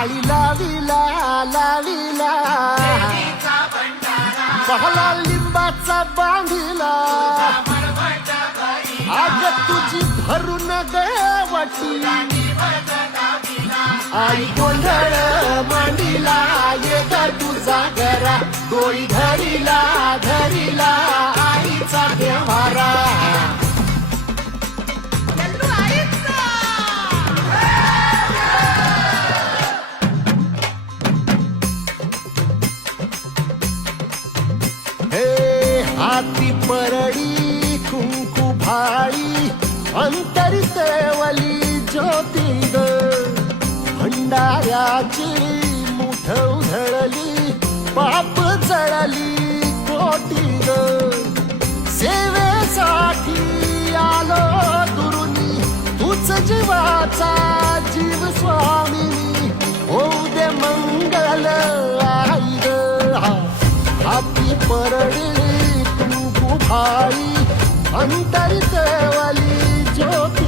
माळी लाविला लाविला पहला लिंबाचा बांधिला आग तुझी भरून गवटी आई गोंधळ मांडीला ये ग तुझा घरा डोळी धरीला धरीला आईचा देवारा हे हाती परडी कुंकू भाळी अंतरित वली ज्योती ग भंडाऱ्याची मुठ उधळली पाप जळली कोटी ग सेवेसाठी आलो दुरुनी तूच जीवाचा जीव स्वामिनी होऊ दे मंगल आई ग हाती परडी कुंकू भाळी अंतरित वली ज्योती